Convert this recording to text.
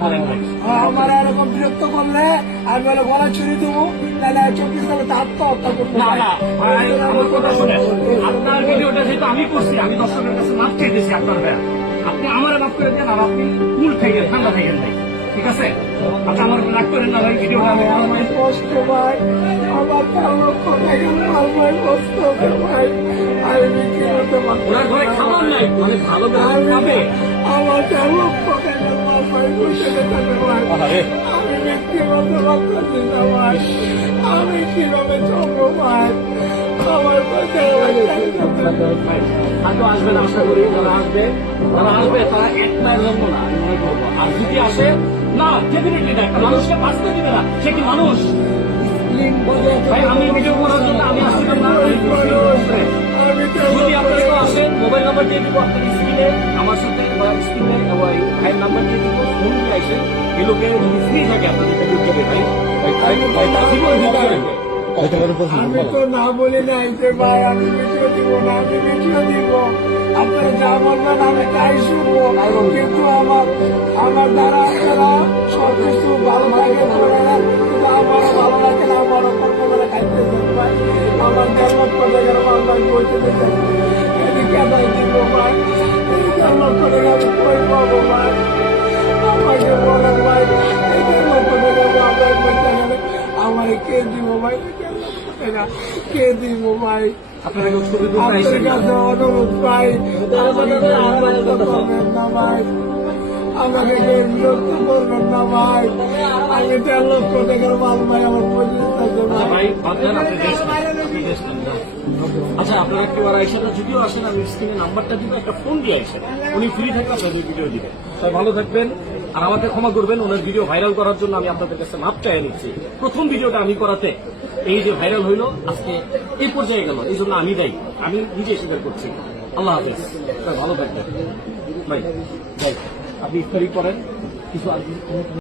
আমার এরকম বিরক্ত করলে আমি বলে গলা ছুরি দেবো, তাহলে 24 সালে আত্মহত্যা করবো। না না ভাই, আমার কথা শুনেন। আপনার ভিডিওটা যেহেতু আমি করছি, আমি দর্শকের কাছে মাফ চাইতেছি আপনার ভাই। আপনি আমার মাফ করে দেন, আর আপনি কুল থেকে ঠান্ডা থাকেন ভাই, ঠিক আছে? আপনি আমার রাগ করেন না ভাই, ভিডিওটা আমি আমার কষ্ট ভাই, আমার 4 লক্ষ টাকা মাল ভাই, কষ্ট হবে ভাই, আমি বিক্রি করতে পারবো ওনার ঘরে খাবার নাই, মানে ভালো করে খাবে। আমার 4 লক্ষ টাকা মাল ভাই, বসে যেতে ভাই, আমি বিক্রি করতে পারতেছি না ভাই, আমি কিভাবে চলবো ভাই, আমার কাছে হয়তো আসবেন, আশা করি যারা আসবে তারা এক মায়ের জন্য না, আমি মনে করবো। আর যদি আসে না, ডেফিনেটলি না, একটা মানুষকে বাঁচতে দিবে না, সে কি মানুষ? ভাই আমি ভিডিও করার জন্য আমি আসছিলাম না। যদি আপনারা কেউ আসেন, মোবাইল নাম্বার দিয়ে দিব আপনার স্ক্রিনে, আমার সাথে স্ক্রিনে ভাইয়ের নাম্বার দিয়ে দিব, ফোন দিয়ে আসেন। এই লোকে যদি ফ্রি থাকে আপনাদের দেবে ভাই, আমি তো না বলি নাই যে ভাই আমি ভিডিও দিব না, আমি ভিডিও দিব, আপনারা যা বলবেন আমি তাই শুনবো, কিন্তু আমার দ্বারা আপনারা সবকিছু ভালো লাগে করে না, কিন্তু আমার ভালো লাগে না, আমার অপর করে খাইতেছেন ভাই, আমার 1.5 লক্ষ টাকার মাল ভাই বইতে দিতেন, এদিকে আদায় দিব ভাই, এই 1.5 লক্ষ টাকা আমি কই পাবো ভাই, আমাকে বলেন ভাই, এই 1.5 লক্ষ টাকা আপনার বইতে গেলে আমার কে দিব ভাই, কে দিব ভাই? আপনারা ছবি আপনার কাছে অনুরোধ ভাই, করবেন না ভাই, আমাকে বিরক্ত করবেন না ভাই, আমি 1.5 লক্ষ টাকার মাল ভাই, আমার 25 টাকা ভাই। আচ্ছা আপনারা কেউ আর আইসেন না, যদিও আসেন আমি স্ক্রিনে নাম্বারটা দিব, একটা ফোন দিয়ে আইসেন, উনি ফ্রি থাকলে আপনাদের ভিডিও দিবেন। তাই ভালো থাকবেন, আর আমাকে ক্ষমা করবেন, ওনার ভিডিও ভাইরাল করার জন্য আমি আপনাদের কাছে মাপ চাই নিচ্ছি। প্রথম ভিডিওটা আমি করাতে এই যে ভাইরাল হইলো, আজকে এই পর্যায়ে গেল, এই জন্য আমি দায়ী, আমি নিজে স্বীকার করছি। আল্লাহ হাফেজ, ভালো থাকবেন ভাই। ভাই আপনি ইফতারি করেন কিছু